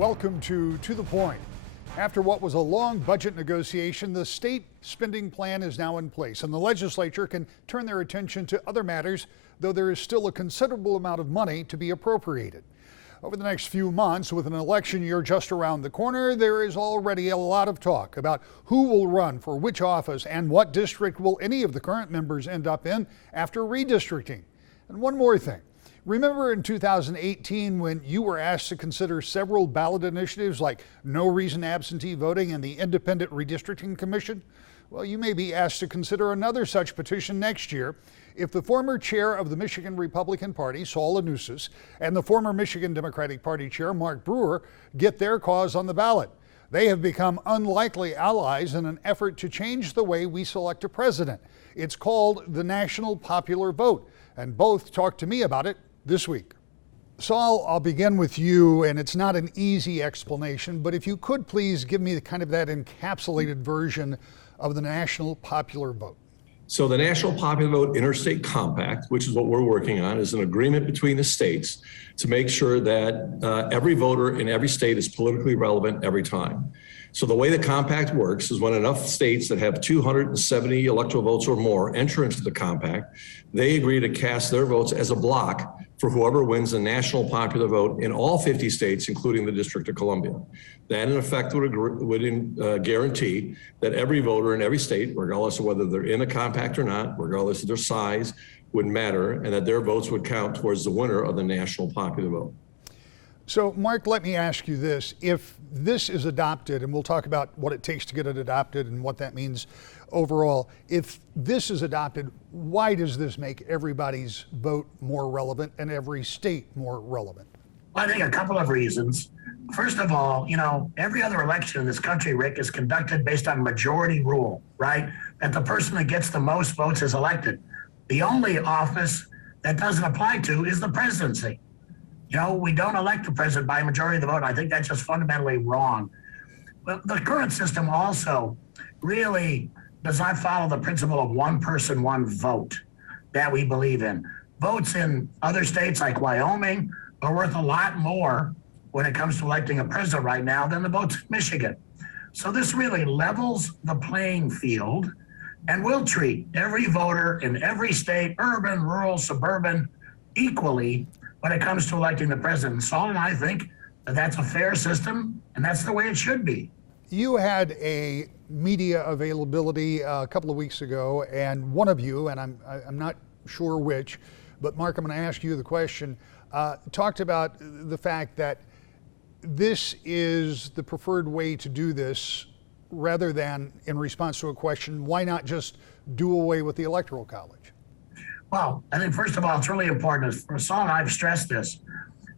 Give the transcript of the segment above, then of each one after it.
Welcome to the Point. After what was a long budget negotiation, the state spending plan is now in place, and the legislature can turn their attention to other matters, though there is still a considerable amount of money to be appropriated. Over the next few months, with an election year just around the corner, there is already a lot of talk about who will run for which office and what district will any of the current members end up in after redistricting. And one more thing. Remember in 2018 when you were asked to consider several ballot initiatives like no reason absentee voting and the Independent Redistricting Commission? Well, you may be asked to consider another such petition next year if the former chair of the Michigan Republican Party, Saul Anusas, and the former Michigan Democratic Party chair, Mark Brewer, get their cause on the ballot. They have become unlikely allies in an effort to change the way we select a president. It's called the National Popular Vote, and both talked to me about it this week. Saul, I'll begin with you, and it's not an easy explanation, but if you could please give me kind of that encapsulated version of the National Popular Vote. So the National Popular Vote Interstate Compact, which is what we're working on, is an agreement between the states to make sure that every voter in every state is politically relevant every time. So the way the compact works is when enough states that have 270 electoral votes or more enter into the compact, they agree to cast their votes as a block for whoever wins the national popular vote in all 50 states, including the District of Columbia. That in effect would guarantee that every voter in every state, regardless of whether they're in a compact or not, regardless of their size, would matter, and that their votes would count towards the winner of the national popular vote. So, Mark, let me ask you this. If this is adopted, and we'll talk about what it takes to get it adopted and what that means overall, if this is adopted, why does this make everybody's vote more relevant and every state more relevant? Well, I think a couple of reasons. First of all, every other election in this country, Rick, is conducted based on majority rule, right? That the person that gets the most votes is elected. The only office that doesn't apply to is the presidency. We don't elect the president by a majority of the vote. I think that's just fundamentally wrong. But the current system also really does not follow the principle of one person, one vote that we believe in. Votes in other states like Wyoming are worth a lot more when it comes to electing a president right now than the votes in Michigan. So this really levels the playing field and will treat every voter in every state, urban, rural, suburban, equally when it comes to electing the president. Saul and I think that that's a fair system, and that's the way it should be. You had a media availability a couple of weeks ago, and one of you, and I'm not sure which, but Mark, I'm going to ask you the question, talked about the fact that this is the preferred way to do this rather than in response to a question, why not just do away with the Electoral College? Well, I think first of all, it's really important, for Saul and I have stressed this,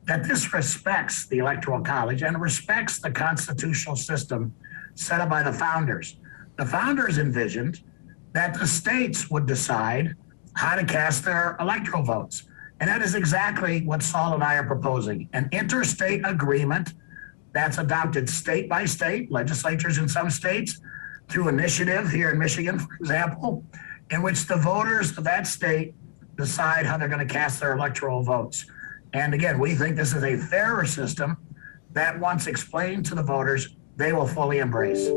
that this respects the Electoral College and respects the constitutional system set up by the founders. The founders envisioned that the states would decide how to cast their electoral votes. And that is exactly what Saul and I are proposing, an interstate agreement that's adopted state by state, legislatures in some states, through initiative here in Michigan, for example, in which the voters of that state decide how they're going to cast their electoral votes. And again, we think this is a fairer system that once explained to the voters, they will fully embrace.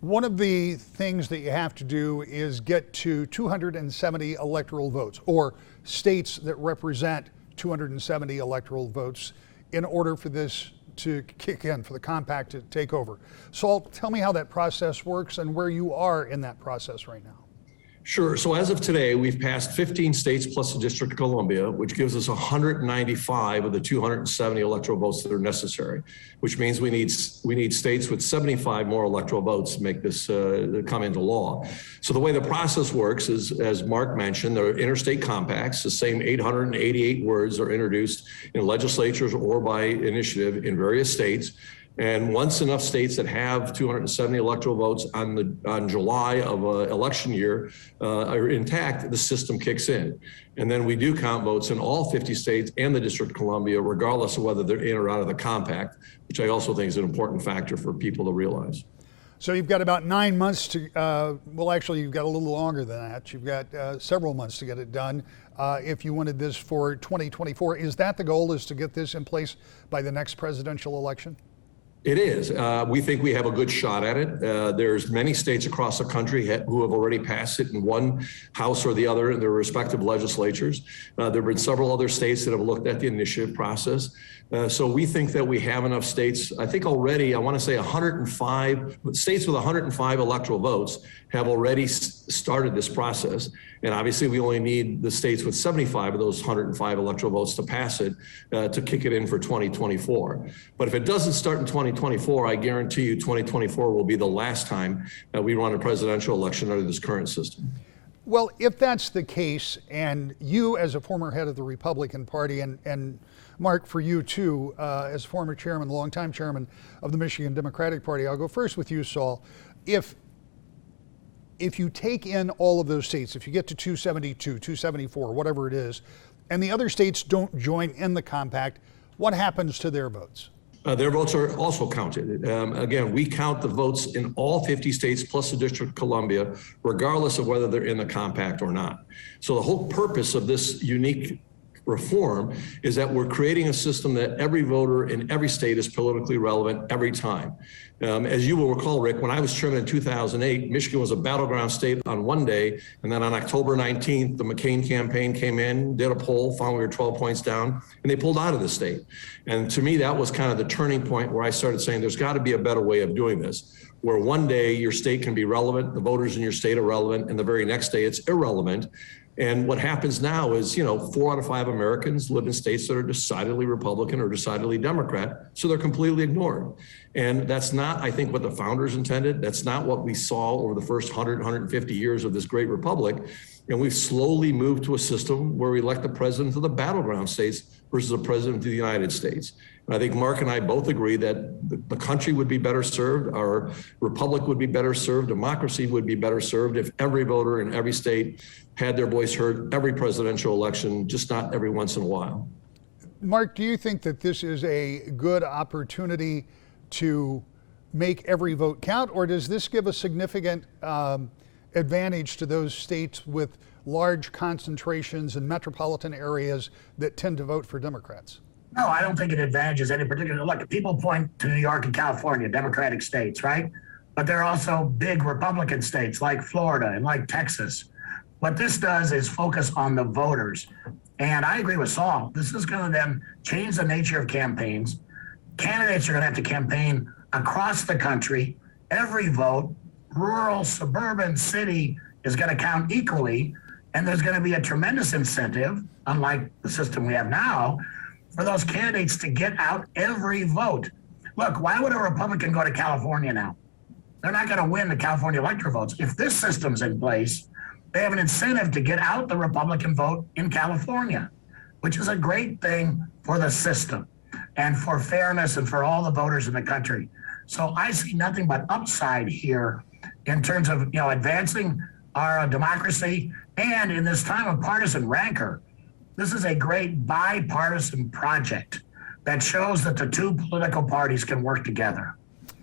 One of the things that you have to do is get to 270 electoral votes, or states that represent 270 electoral votes, in order for this to kick in, for the compact to take over. Saul, tell me how that process works and where you are in that process right now. Sure. So as of today, we've passed 15 states plus the District of Columbia, which gives us 195 of the 270 electoral votes that are necessary, which means we need states with 75 more electoral votes to make this come into law. So the way the process works is, as Mark mentioned, there are interstate compacts. The same 888 words are introduced in legislatures or by initiative in various states. And once enough states that have 270 electoral votes on July of an election year are intact, the system kicks in. And then we do count votes in all 50 states and the District of Columbia, regardless of whether they're in or out of the compact, which I also think is an important factor for people to realize. So you've got about 9 months to, well, actually, you've got a little longer than that. You've got several months to get it done if you wanted this for 2024. Is that the goal, is to get this in place by the next presidential election? It is. We think we have a good shot at it. There's many states across the country who have already passed it in one house or the other in their respective legislatures. There have been several other states that have looked at the initiative process. So we think that we have enough states. I think already, I want to say 105 states with 105 electoral votes have already started this process. And obviously, we only need the states with 75 of those 105 electoral votes to pass it to kick it in for 2024. But if it doesn't start in 2024, I guarantee you 2024 will be the last time that we run a presidential election under this current system. Well, if that's the case, and you as a former head of the Republican Party, and Mark, for you too, as former chairman, longtime chairman of the Michigan Democratic Party, I'll go first with you, Saul. If you take in all of those states, if you get to 272, 274, whatever it is, and the other states don't join in the compact, what happens to their votes? Their votes are also counted. Again, we count the votes in all 50 states plus the District of Columbia, regardless of whether they're in the compact or not. So the whole purpose of this unique reform is that we're creating a system that every voter in every state is politically relevant every time. As you will recall, Rick, when I was chairman in 2008, Michigan was a battleground state on one day, and then on October 19th, the McCain campaign came in, did a poll, found we were 12 points down, and they pulled out of the state. And to me, that was kind of the turning point where I started saying there's got to be a better way of doing this, where one day your state can be relevant, the voters in your state are relevant, and the very next day it's irrelevant. And what happens now is, 4 out of 5 Americans live in states that are decidedly Republican or decidedly Democrat, so they're completely ignored. And that's not, I think, what the founders intended. That's not what we saw over the first 100, 150 years of this great republic. And we've slowly moved to a system where we elect the president of the battleground states versus the president of the United States. And I think Mark and I both agree that the country would be better served, our republic would be better served, democracy would be better served if every voter in every state had their voice heard every presidential election, just not every once in a while. Mark, do you think that this is a good opportunity to make every vote count, or does this give a significant advantage to those states with large concentrations in metropolitan areas that tend to vote for Democrats? No, I don't think it advantages any particular. Look, people point to New York and California, Democratic states, right? But there are also big Republican states like Florida and like Texas. What this does is focus on the voters. And I agree with Saul. This is going to then change the nature of campaigns. Candidates are going to have to campaign across the country. Every vote, rural, suburban, city, is going to count equally. And there's going to be a tremendous incentive, unlike the system we have now, for those candidates to get out every vote. Look, why would a Republican go to California now? They're not going to win the California electoral votes. If this system's in place, they have an incentive to get out the Republican vote in California, which is a great thing for the system and for fairness and for all the voters in the country. So I see nothing but upside here in terms of, advancing our democracy. And in this time of partisan rancor, this is a great bipartisan project that shows that the two political parties can work together.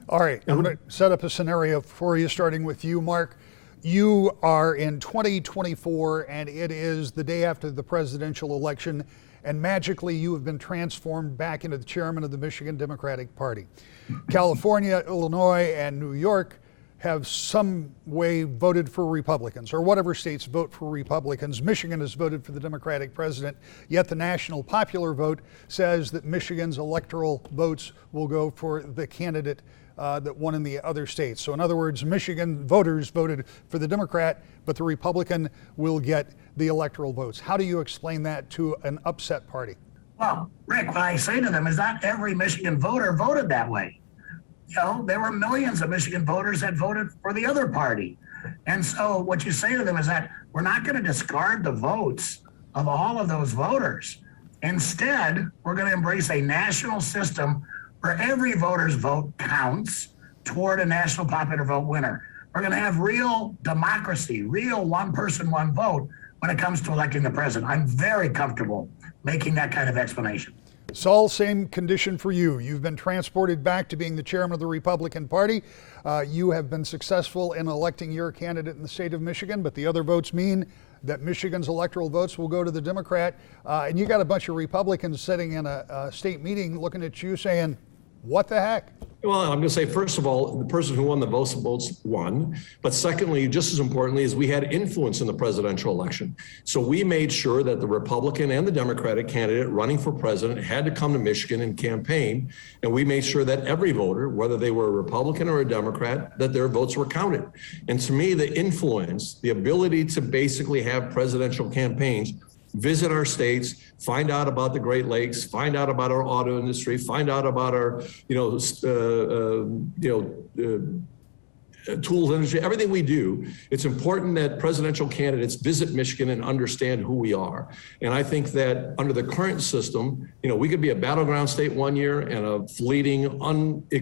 All right, I'm going to set up a scenario for you, starting with you, Mark. You are in 2024, and it is the day after the presidential election, and magically you have been transformed back into the chairman of the Michigan Democratic Party. California, Illinois, and New York have some way voted for Republicans, or whatever states vote for Republicans. Michigan has voted for the Democratic president, yet the national popular vote says that Michigan's electoral votes will go for the candidate that won in the other states. So in other words, Michigan voters voted for the Democrat, but the Republican will get the electoral votes. How do you explain that to an upset party? Well, Rick, what I say to them is not every Michigan voter voted that way. There were millions of Michigan voters that voted for the other party. And so what you say to them is that we're not going to discard the votes of all of those voters. Instead, we're going to embrace a national system where every voter's vote counts toward a national popular vote winner. We're going to have real democracy, real one person, one vote when it comes to electing the president. I'm very comfortable making that kind of explanation. Saul, same condition for you. You've been transported back to being the chairman of the Republican Party. You have been successful in electing your candidate in the state of Michigan, but the other votes mean that Michigan's electoral votes will go to the Democrat. And you got a bunch of Republicans sitting in a state meeting looking at you saying, what the heck? Well, I'm going to say, first of all, the person who won the most votes won. But secondly, just as importantly, is we had influence in the presidential election. So we made sure that the Republican and the Democratic candidate running for president had to come to Michigan and campaign. And we made sure that every voter, whether they were a Republican or a Democrat, that their votes were counted. And to me, the influence, the ability to basically have presidential campaigns, visit our states, find out about the Great Lakes, find out about our auto industry, find out about our, tools industry, everything we do. It's important that presidential candidates visit Michigan and understand who we are. And I think that under the current system, we could be a battleground state one year and a fleeting,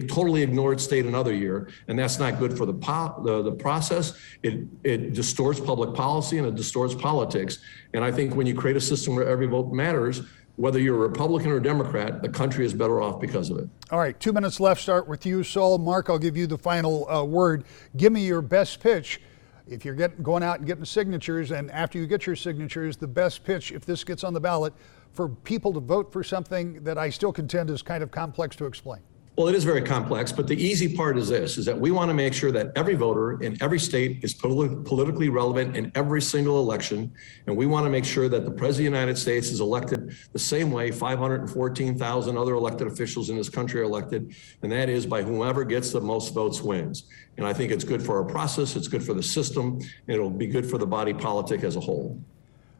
totally ignored state another year. And that's not good for the process. It distorts public policy and it distorts politics. And I think when you create a system where every vote matters, whether you're a Republican or Democrat, the country is better off because of it. All right, 2 minutes left. Start with you, Saul. Mark, I'll give you the final word. Give me your best pitch. If you're going out and getting signatures, and after you get your signatures, the best pitch, if this gets on the ballot, for people to vote for something that I still contend is kind of complex to explain. Well, it is very complex, but the easy part is this, is that we want to make sure that every voter in every state is politically relevant in every single election. And we want to make sure that the President of the United States is elected the same way 514,000 other elected officials in this country are elected. And that is by whoever gets the most votes wins. And I think it's good for our process, it's good for the system, and it'll be good for the body politic as a whole.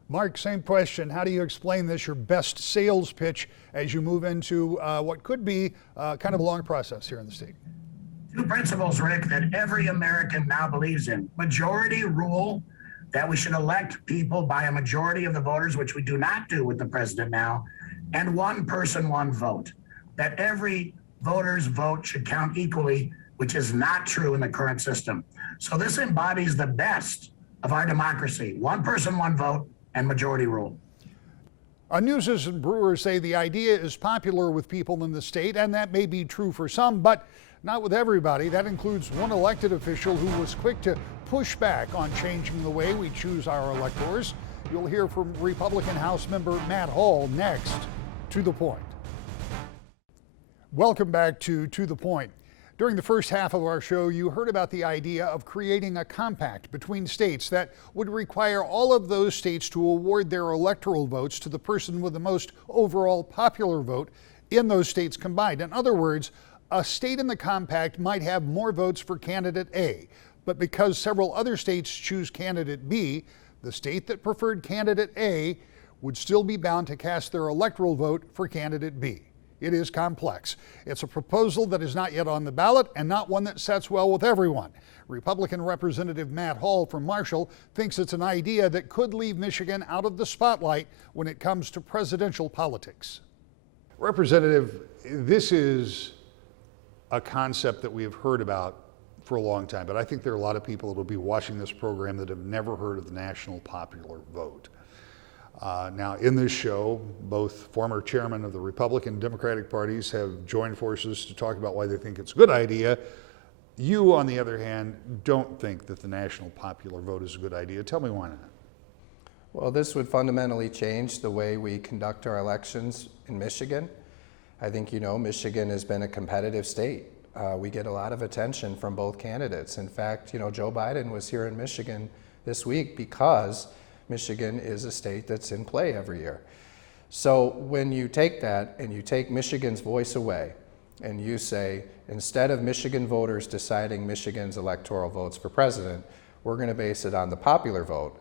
Mark, same question. How do you explain this, your best sales pitch, as you move into what could be kind of a long process here in the state? Two principles, Rick, that every American now believes in. Majority rule, that we should elect people by a majority of the voters, which we do not do with the president now, and one person, one vote. That every voter's vote should count equally, which is not true in the current system. So this embodies the best of our democracy. One person, one vote, and majority rule. Newses and brewers say the idea is popular with people in the state, and that may be true for some, but not with everybody. That includes one elected official who was quick to push back on changing the way we choose our electors. You'll hear from Republican House member Matt Hall next. To the Point. Welcome back to the Point. During the first half of our show, you heard about the idea of creating a compact between states that would require all of those states to award their electoral votes to the person with the most overall popular vote in those states combined. In other words, a state in the compact might have more votes for candidate A, but because several other states choose candidate B, the state that preferred candidate A would still be bound to cast their electoral vote for candidate B. It is complex. It's a proposal that is not yet on the ballot and not one that sets well with everyone. Republican Representative Matt Hall from Marshall thinks it's an idea that could leave Michigan out of the spotlight when it comes to presidential politics. Representative, this is a concept that we have heard about for a long time, but I think there are a lot of people that will be watching this program that have never heard of the national popular vote. Now, in this show, both former chairmen of the Republican and Democratic parties have joined forces to talk about why they think it's a good idea. You, on the other hand, don't think that the national popular vote is a good idea. Tell me why not. Well, this would fundamentally change the way we conduct our elections in Michigan. I think Michigan has been a competitive state. We get a lot of attention from both candidates. In fact, Joe Biden was here in Michigan this week because Michigan is a state that's in play every year. So when you take that and you take Michigan's voice away and you say, instead of Michigan voters deciding Michigan's electoral votes for president, we're going to base it on the popular vote.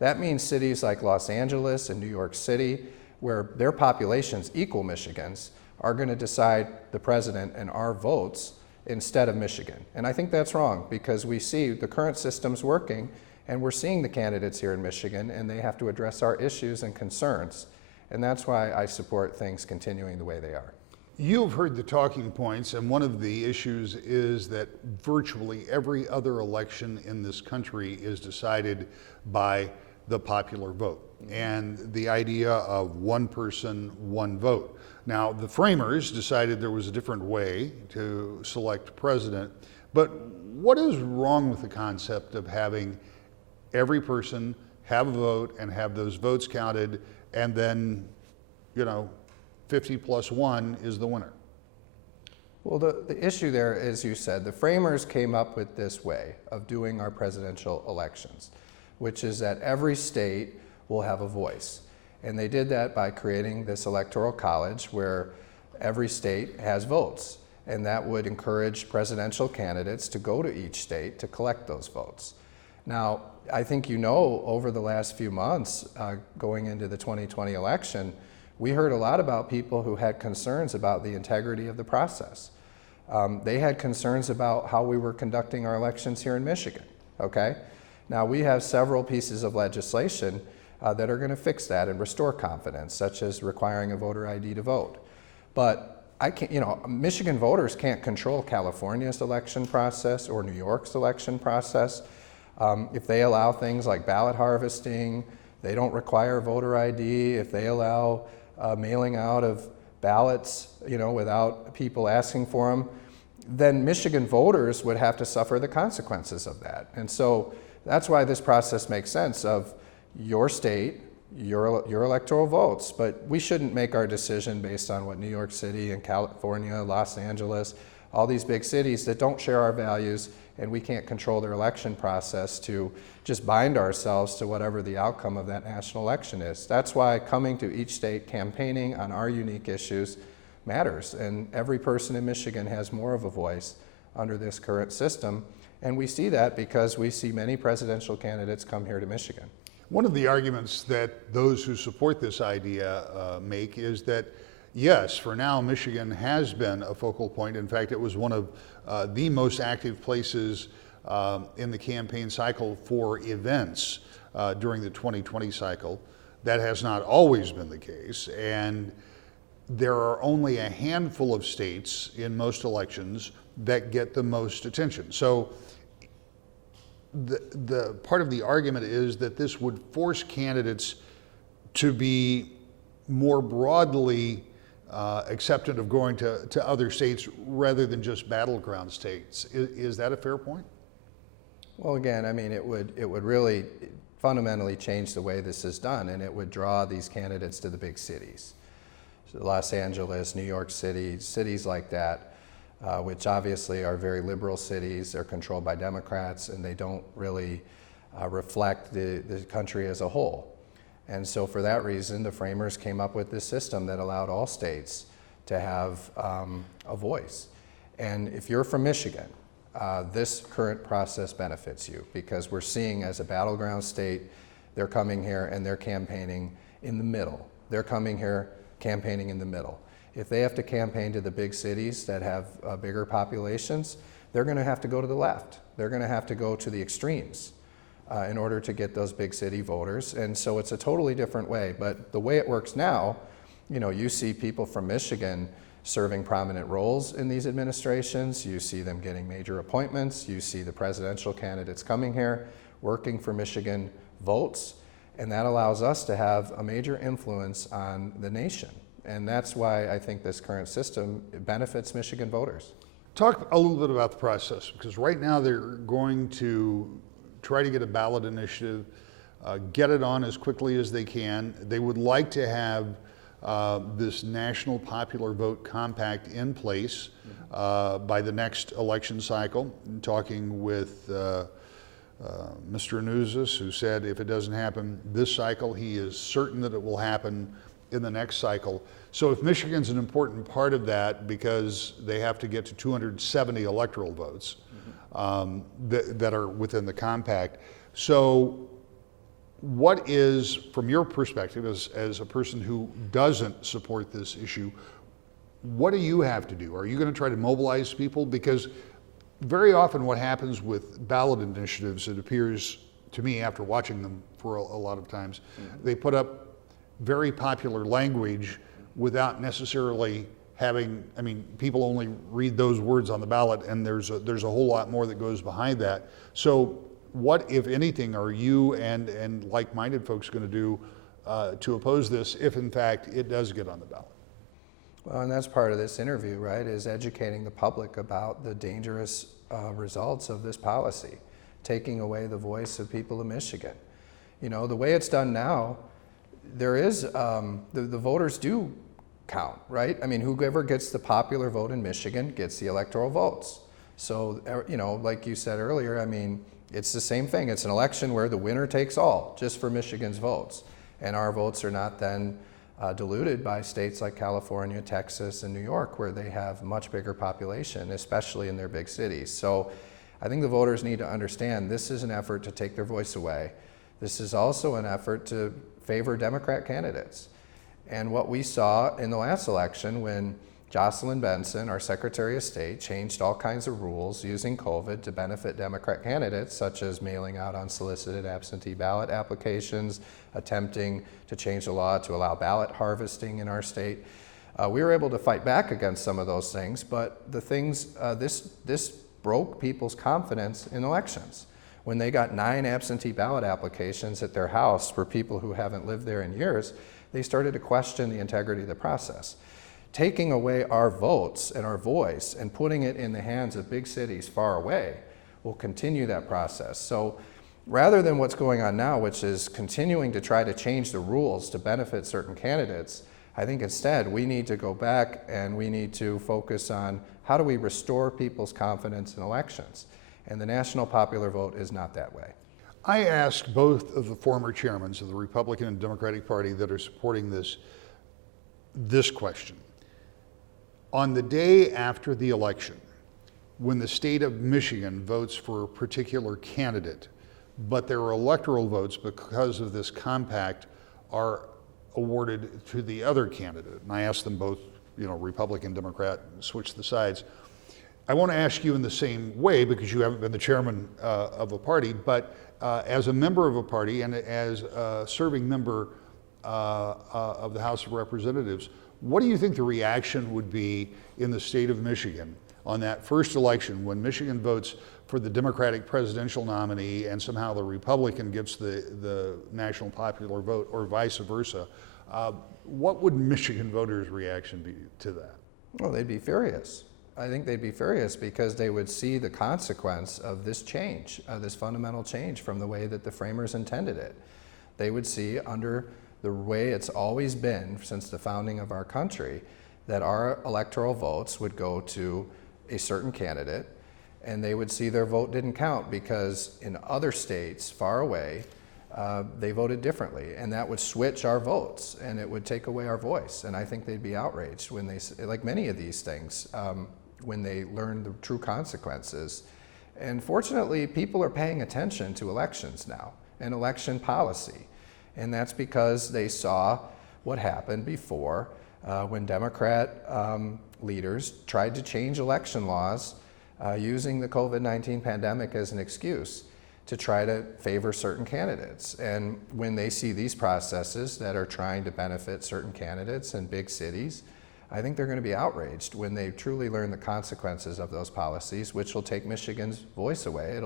That means cities like Los Angeles and New York City, where their populations equal Michigan's, are going to decide the president and our votes instead of Michigan. And I think that's wrong because we see the current system's working. And we're seeing the candidates here in Michigan, and they have to address our issues and concerns. And that's why I support things continuing the way they are. You've heard the talking points, and one of the issues is that virtually every other election in this country is decided by the popular vote and the idea of one person, one vote. Now, the framers decided there was a different way to select president, but what is wrong with the concept of having every person have a vote and have those votes counted, and then, 50 plus 1 is the winner? Well, the issue there, as you said, the framers came up with this way of doing our presidential elections, which is that every state will have a voice. And they did that by creating this electoral college where every state has votes. And that would encourage presidential candidates to go to each state to collect those votes. Now, I think over the last few months, going into the 2020 election, we heard a lot about people who had concerns about the integrity of the process. They had concerns about how we were conducting our elections here in Michigan, okay? Now, we have several pieces of legislation that are going to fix that and restore confidence, such as requiring a voter ID to vote. But Michigan voters can't control California's election process or New York's election process. If they allow things like ballot harvesting, they don't require voter ID. If they allow mailing out of ballots, without people asking for them, then Michigan voters would have to suffer the consequences of that. And so that's why this process makes sense of your state, your electoral votes, but we shouldn't make our decision based on what New York City and California, Los Angeles, all these big cities that don't share our values, and we can't control their election process to just bind ourselves to whatever the outcome of that national election is. That's why coming to each state, campaigning on our unique issues matters, and every person in Michigan has more of a voice under this current system, and we see that because we see many presidential candidates come here to Michigan. One of the arguments that those who support this idea make is that, yes, for now, Michigan has been a focal point. In fact, it was one of the most active places in the campaign cycle for events during the 2020 cycle. That has not always been the case, and there are only a handful of states in most elections that get the most attention. So the part of the argument is that this would force candidates to be more broadly accepted of going to other states rather than just battleground states. Is that a fair point? Well, again, I mean, it would really fundamentally change the way this is done, and it would draw these candidates to the big cities. So Los Angeles, New York City, cities like that, which obviously are very liberal cities. They're controlled by Democrats, and they don't really reflect the country as a whole. And so for that reason, the framers came up with this system that allowed all states to have a voice. And if you're from Michigan, this current process benefits you because we're seeing as a battleground state, they're coming here and they're campaigning in the middle. They're coming here campaigning in the middle. If they have to campaign to the big cities that have bigger populations, they're going to have to go to the left. They're going to have to go to the extremes in order to get those big city voters. And so it's a totally different way. But the way it works now, you see people from Michigan serving prominent roles in these administrations. You see them getting major appointments. You see the presidential candidates coming here, working for Michigan votes. And that allows us to have a major influence on the nation. And that's why I think this current system benefits Michigan voters. Talk a little bit about the process, because right now they're going to try to get a ballot initiative, get it on as quickly as they can. They would like to have this National Popular Vote Compact in place by the next election cycle. I'm talking with Mr. Anuzis, who said if it doesn't happen this cycle, he is certain that it will happen in the next cycle. So if Michigan's an important part of that because they have to get to 270 electoral votes that are within the compact. So what is, from your perspective as a person who doesn't support this issue, what do you have to do? Are you going to try to mobilize people? Because very often what happens with ballot initiatives, it appears to me after watching them for a lot of times, they put up very popular language without necessarily having, people only read those words on the ballot and there's a whole lot more that goes behind that. So what, if anything, are you and like-minded folks going to do to oppose this if, in fact, it does get on the ballot? Well, and that's part of this interview, right, is educating the public about the dangerous results of this policy, taking away the voice of people of Michigan. You know, the way it's done now, there is, the voters do count, right? I mean, whoever gets the popular vote in Michigan gets the electoral votes. So, you know, like you said earlier, I mean, it's the same thing. It's an election where the winner takes all, just for Michigan's votes. And our votes are not then diluted by states like California, Texas, and New York, where they have much bigger population, especially in their big cities. So I think the voters need to understand this is an effort to take their voice away. This is also an effort to favor Democrat candidates. And what we saw in the last election when Jocelyn Benson, our Secretary of State, changed all kinds of rules using COVID to benefit Democrat candidates, such as mailing out unsolicited absentee ballot applications, attempting to change the law to allow ballot harvesting in our state. We were able to fight back against some of those things, but the things, this broke people's confidence in elections. When they got 9 absentee ballot applications at their house for people who haven't lived there in years, they started to question the integrity of the process. Taking away our votes and our voice and putting it in the hands of big cities far away will continue that process. So rather than what's going on now, which is continuing to try to change the rules to benefit certain candidates, I think instead we need to go back and we need to focus on how do we restore people's confidence in elections. And the national popular vote is not that way. I asked both of the former chairmen of the Republican and Democratic Party that are supporting this question. On the day after the election, when the state of Michigan votes for a particular candidate, but their electoral votes because of this compact are awarded to the other candidate, and I asked them both, you know, Republican, Democrat, switch the sides. I want to ask you in the same way because you haven't been the chairman of a party, but as a member of a party and as a serving member of the House of Representatives, what do you think the reaction would be in the state of Michigan on that first election when Michigan votes for the Democratic presidential nominee and somehow the Republican gets the national popular vote or vice versa? What would Michigan voters' reaction be to that? Well, they'd be furious. I think they'd be furious because they would see the consequence of this change, this fundamental change from the way that the framers intended it. They would see under the way it's always been since the founding of our country that our electoral votes would go to a certain candidate and they would see their vote didn't count because in other states far away, they voted differently, and that would switch our votes and it would take away our voice. And I think they'd be outraged when they, like many of these things, when they learn the true consequences. And fortunately, people are paying attention to elections now and election policy. And that's because they saw what happened before when Democrat leaders tried to change election laws using the COVID-19 pandemic as an excuse to try to favor certain candidates. And when they see these processes that are trying to benefit certain candidates in big cities, I think they're going to be outraged when they truly learn the consequences of those policies, which will take Michigan's voice away.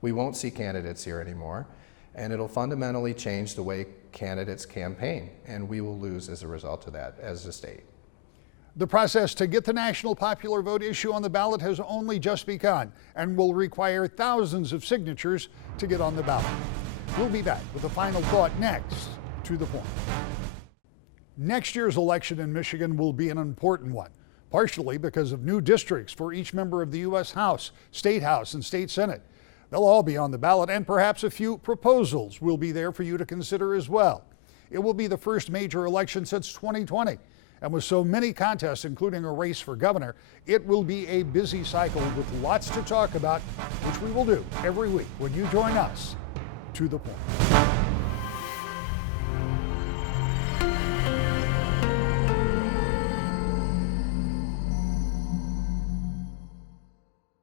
We won't see candidates here anymore, and it'll fundamentally change the way candidates campaign, and we will lose as a result of that as a state. The process to get the national popular vote issue on the ballot has only just begun and will require thousands of signatures to get on the ballot. We'll be back with a final thought next. To the Point. Next year's election in Michigan will be an important one, partially because of new districts for each member of the U.S. House, State House, and State Senate. They'll all be on the ballot, and perhaps a few proposals will be there for you to consider as well. It will be the first major election since 2020. And with so many contests, including a race for governor, it will be a busy cycle with lots to talk about, which we will do every week when you join us. To the Point.